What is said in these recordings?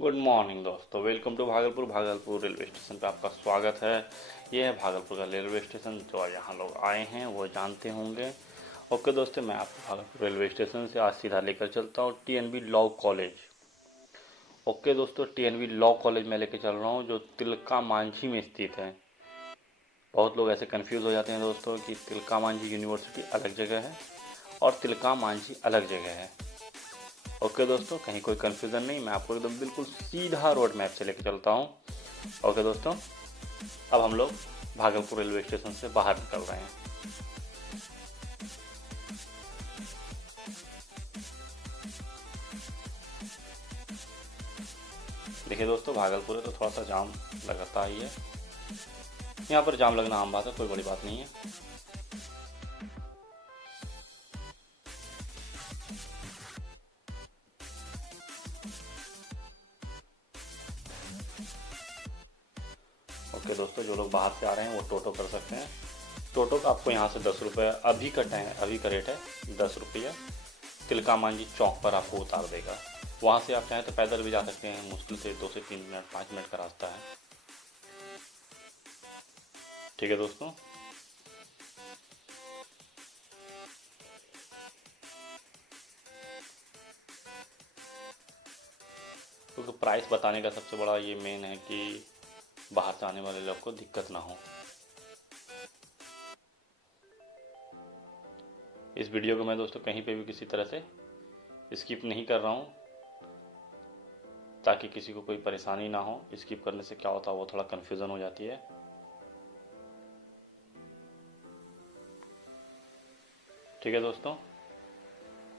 Good morning दोस्तों, welcome to Bhagalpur railway station पे आपका स्वागत है। ये है भागलपुर का रेलवे स्टेशन। जो यहाँ लोग आए हैं वो जानते होंगे। ओके दोस्तों, मैं आपको भागलपुर रेलवे स्टेशन से आज सीधा लेकर चलता हूँ टीएनबी लॉ कॉलेज। ओके दोस्तों, टीएनबी लॉ कॉलेज में लेकर चल रहा हूँ जो तिलका मांझी में स्थित है। बहुत लोग ऐसे कंफ्यूज हो जाते हैं दोस्तों कि तिलका मांझी यूनिवर्सिटी अलग जगह है और तिलका मांझी अलग जगह है। ओके दोस्तों, कहीं कोई कन्फ्यूज़न नहीं, मैं आपको एकदम बिल्कुल सीधा रोड मैप से लेके चलता हूँ। ओके दोस्तों, अब हम लोग भागलपुर रेलवे स्टेशन से बाहर निकल रहे हैं। देखिए दोस्तों, भागलपुर है तो थोड़ा सा जाम लगता ही है। यहाँ पर जाम लगना आम बात है, कोई बड़ी बात नहीं है। ओके दोस्तों, जो लोग बाहर से आ रहे हैं वो टोटो कर सकते हैं। टोटो का आपको यहाँ से 10 रुपये अभी का टाइम, अभी का रेट है 10 रुपये। तिलका मांझी चौक पर आपको उतार देगा। वहाँ से आप चाहें तो पैदल भी जा सकते हैं, मुश्किल से 2 से 3 मिनट 5 मिनट का रास्ता है। ठीक है दोस्तों, क्योंकि प्राइस बताने का सबसे बड़ा ये मेन है कि बाहर से आने वाले लोग को दिक्कत ना हो। इस वीडियो को मैं दोस्तों कहीं पे भी किसी तरह से स्किप नहीं कर रहा हूँ, ताकि किसी को कोई परेशानी ना हो। स्किप करने से क्या होता है, वो थोड़ा कन्फ्यूज़न हो जाती है। ठीक है दोस्तों,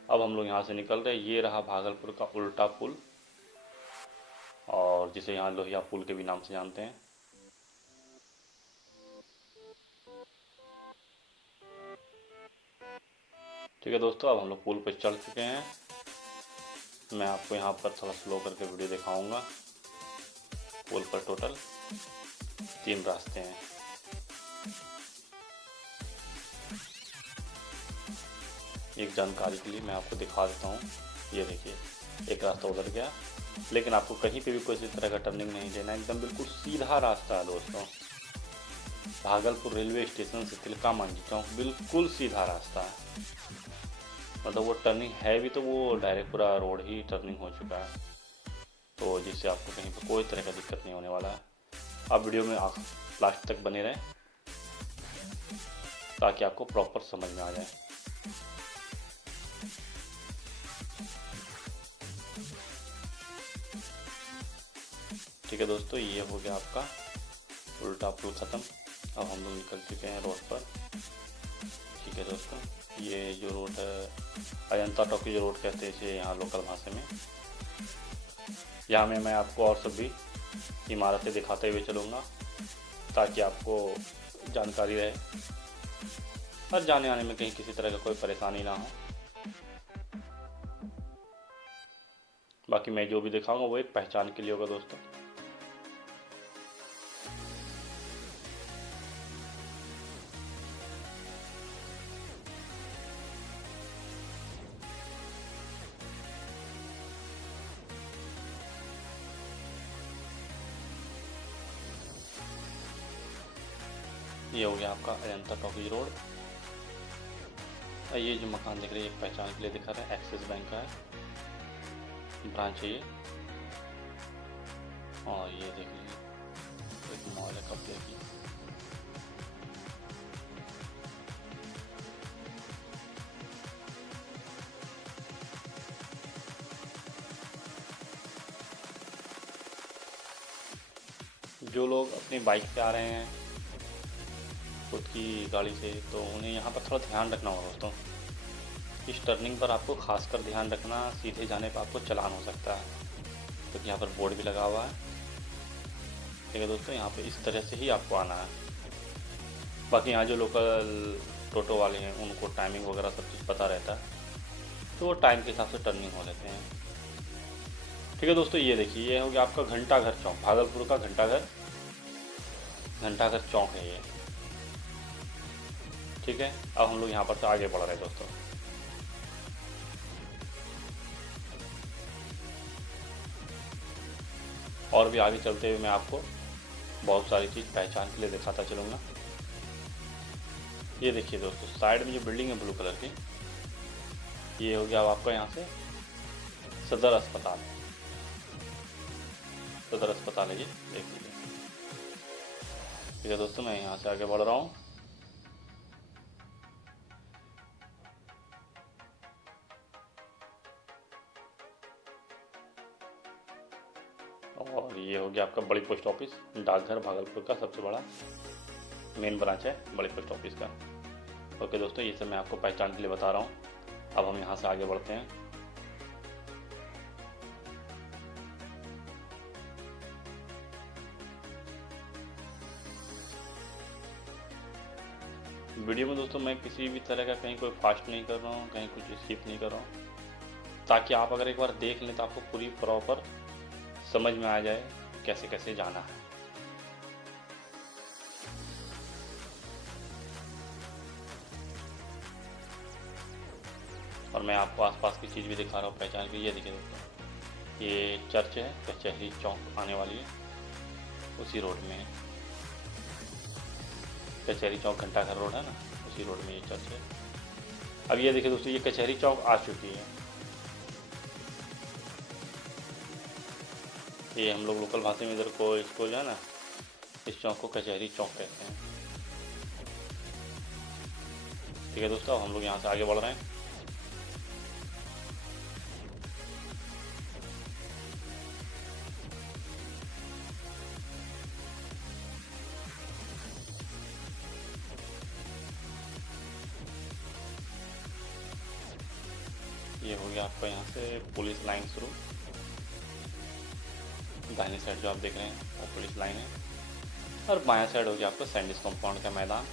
अब हम लोग यहाँ से निकल रहे हैं। ये रहा भागलपुर का उल्टा पुल, और जिसे यहाँ लोहिया पुल के भी नाम से जानते हैं। ठीक है दोस्तों, अब हम लोग पुल पर चढ़ चुके हैं। मैं आपको यहाँ पर थोड़ा स्लो करके वीडियो दिखाऊंगा। पुल पर टोटल 3 रास्ते हैं। एक जानकारी के लिए मैं आपको दिखा देता हूँ। ये देखिए, एक रास्ता उधर गया, लेकिन आपको कहीं पे भी कोई इस तरह का टर्निंग नहीं लेना है। एकदम बिल्कुल सीधा रास्ता है दोस्तों। भागलपुर रेलवे स्टेशन से तिलका मांझी चौक बिल्कुल सीधा रास्ता है। मतलब वो टर्निंग है भी तो वो डायरेक्ट पूरा रोड ही टर्निंग हो चुका है, तो जिससे आपको कहीं पर कोई तरह का दिक्कत नहीं होने वाला है। आप वीडियो में लास्ट तक बने रहें ताकि आपको प्रॉपर समझ में आ जाए। ठीक है दोस्तों, ये हो गया आपका उल्टा पुल ख़त्म। अब हम लोग निकल चुके हैं रोड पर। ठीक है दोस्तों, ये जो रोड है अजंता टॉकीज रोड कहते हैं इसे यहाँ लोकल भाषा में। यहाँ में मैं आपको और सभी इमारतें दिखाते हुए चलूँगा ताकि आपको जानकारी रहे और जाने आने में कहीं किसी तरह का कोई परेशानी ना हो। बाकी मैं जो भी दिखाऊंगा वो एक पहचान के लिए होगा दोस्तों। ये हो गया आपका अजंता टॉकीज रोड। ये जो मकान दिख रही है एक पहचान के लिए दिखा रहा है, एक्सिस बैंक का है, ब्रांच है ये। और ये देख लीजिए एक मॉल है कपड़े की। जो लोग अपनी बाइक पे आ रहे हैं खुद की गाड़ी से, तो उन्हें यहाँ पर थोड़ा ध्यान रखना होगा दोस्तों। इस टर्निंग पर आपको खासकर ध्यान रखना, सीधे जाने पर आपको चालान हो सकता है, क्योंकि तो यहाँ पर बोर्ड भी लगा हुआ है। ठीक है दोस्तों, यहाँ पे इस तरह से ही आपको आना है। बाकी यहाँ जो लोकल टोटो वाले हैं उनको टाइमिंग वगैरह सब चीज़ पता रहता है, तो वो टाइम के हिसाब से टर्निंग हो लेते हैं। ठीक है दोस्तों, ये देखिए ये हो गया आपका घंटाघर चौक, भागलपुर का घंटाघर चौक है ये। ठीक है, अब हम लोग यहाँ पर से आगे बढ़ रहे हैं दोस्तों। और भी आगे चलते हुए मैं आपको बहुत सारी चीज़ पहचान के लिए दिखाता चलूँगा। ये देखिए दोस्तों, साइड में जो बिल्डिंग है ब्लू कलर की, ये हो गया आपका यहाँ से सदर अस्पताल। सदर अस्पताल है ये, देख लीजिए। ठीक है दोस्तों, मैं यहाँ से आगे बढ़ रहा हूँ। और ये हो गया आपका बड़ी पोस्ट ऑफिस, डाकघर भागलपुर का सबसे बड़ा मेन ब्रांच है बड़ी पोस्ट ऑफिस का। ओके दोस्तों, ये सब मैं आपको पहचान के लिए बता रहा हूँ। अब हम यहाँ से आगे बढ़ते हैं। वीडियो में दोस्तों मैं किसी भी तरह का कहीं कोई फास्ट नहीं कर रहा हूँ, कहीं कुछ स्किप नहीं कर रहा हूँ, ताकि आप अगर एक बार देख लें तो आपको पूरी प्रॉपर समझ में आ जाए कैसे कैसे जाना है। और मैं आपको आसपास की चीज़ भी दिखा रहा हूँ पहचान के। ये देखिए दोस्तों, ये चर्च है, कचहरी चौक आने वाली है, उसी रोड में है। कचहरी चौक घंटाघर रोड है ना, उसी रोड में ये चर्च है। अब ये देखिए दोस्तों, ये कचहरी चौक आ चुकी है। ये हम लोग लोकल भाषा में इधर को इसको जो है ना, इस चौक को कचहरी चौक कहते हैं। ठीक है दोस्तों, अब हम लोग यहाँ से आगे बढ़ रहे हैं। ये हो गया आपका यहाँ से पुलिस लाइन शुरू। दाहिनी साइड जो आप देख रहे हैं वो पुलिस लाइन है, और बायां साइड हो गया आपका सैंडिस कंपाउंड का मैदान।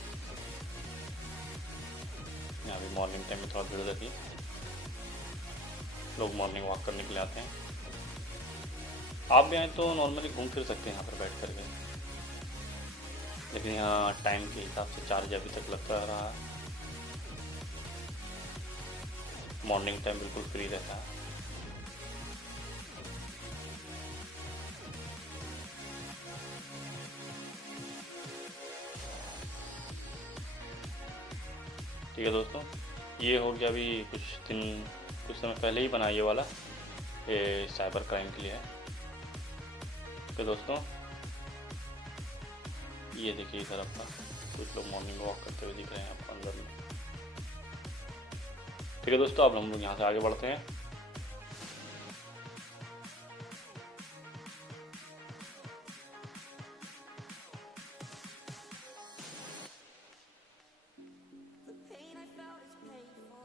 यहाँ भी मॉर्निंग टाइम में थोड़ा भीड़ रहती है, लोग मॉर्निंग वॉक करने के लिए आते हैं। आप भी आए तो नॉर्मली घूम फिर सकते हैं यहाँ पर बैठ करके, लेकिन यहाँ टाइम के हिसाब से चार्ज अभी तक लगता रहा। मॉर्निंग टाइम बिल्कुल फ्री रहता है। ठीक है दोस्तों, ये हो गया अभी कुछ समय पहले ही बना ये वाला, ये साइबर क्राइम के लिए है। तो दोस्तों ये देखिए इधर आपका कुछ लोग मॉर्निंग वॉक करते हुए दिख रहे हैं आपको अंदर में। ठीक है दोस्तों, अब हम लोग यहाँ से आगे बढ़ते हैं।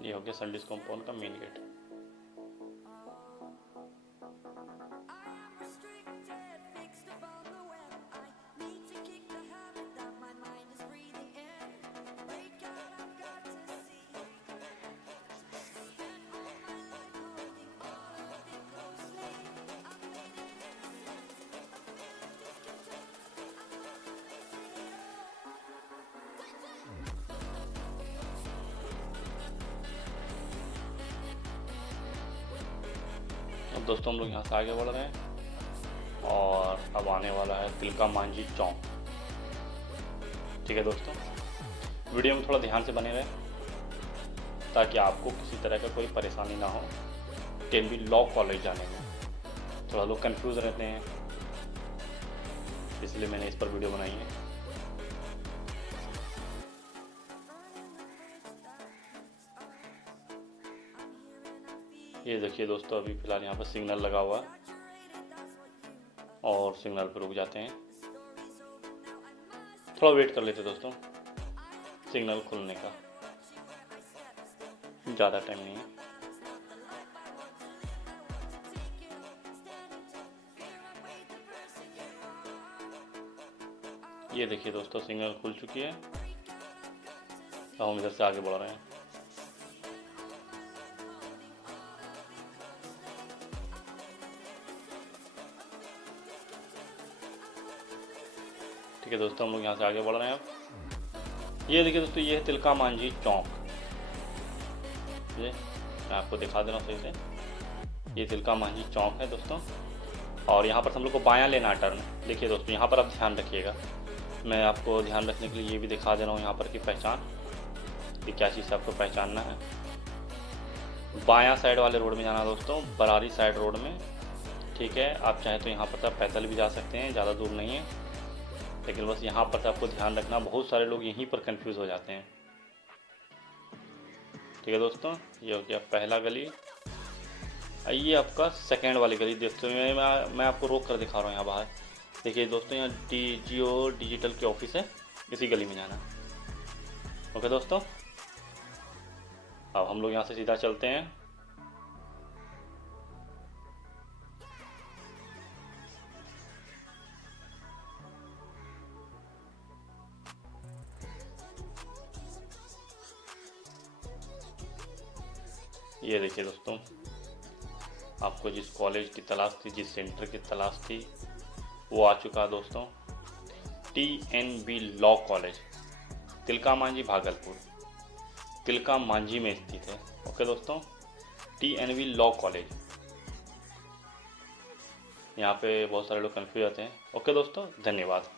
ये हो गया सैंडिस कंपाउंड का मेन गेट। अब दोस्तों हम लोग यहाँ से आगे बढ़ रहे हैं और अब आने वाला है तिलका मांझी चौक। ठीक है दोस्तों, वीडियो में थोड़ा ध्यान से बने रहें ताकि आपको किसी तरह का कोई परेशानी ना हो। टेन बी लॉ कॉलेज जाने में थोड़ा लोग कंफ्यूज रहते हैं, इसलिए मैंने इस पर वीडियो बनाई है। ये देखिए दोस्तों, अभी फ़िलहाल यहाँ पर सिग्नल लगा हुआ है और सिग्नल पर रुक जाते हैं। थोड़ा वेट कर लेते दोस्तों सिग्नल खुलने का, ज़्यादा टाइम नहीं है। ये देखिए दोस्तों, सिग्नल खुल चुकी है। अब हम इधर से आगे बढ़ रहे हैं। ठीक है दोस्तों, हम लोग यहाँ से आगे बढ़ रहे हैं। अब ये देखिए दोस्तों, ये है तिलका मांझी चौक। ये मैं आपको दिखा दे रहा हूँ सही से। ये तिलका मांझी चौक है दोस्तों। और यहाँ पर हम लोग को बायां लेना है टर्न। देखिए दोस्तों, यहाँ पर आप ध्यान रखिएगा, मैं आपको ध्यान रखने के लिए ये भी दिखा दे रहा हूँ यहाँ पर की पहचान, कि क्या चीज़ आपको पहचानना है। बायां साइड वाले रोड में जाना है दोस्तों, बरारी साइड रोड में, ठीक है। आप चाहे तो यहाँ पर आप पैदल भी जा सकते हैं, ज़्यादा दूर नहीं है, लेकिन बस यहाँ पर आपको ध्यान रखना, बहुत सारे लोग यहीं पर कंफ्यूज हो जाते हैं। ठीक है दोस्तों, ये हो गया पहला गली। ये आपका सेकेंड वाली गली। दोस्तों मैं आपको रोक कर दिखा रहा हूँ यहाँ बाहर। देखिए दोस्तों, यहाँ जियो डिजिटल की ऑफिस है, इसी गली में जाना है। ओके दोस्तों, अब हम लोग यहाँ से सीधा चलते हैं। ये देखिए दोस्तों, आपको जिस कॉलेज की तलाश थी, जिस सेंटर की तलाश थी, वो आ चुका है दोस्तों। TNB law college, Tilka Manjhi Bhagalpur, Tilka Manjhi में स्थित है। ओके दोस्तों, TNB लॉ कॉलेज। यहाँ पे बहुत सारे लोग कंफ्यूज होते हैं। ओके दोस्तों, धन्यवाद।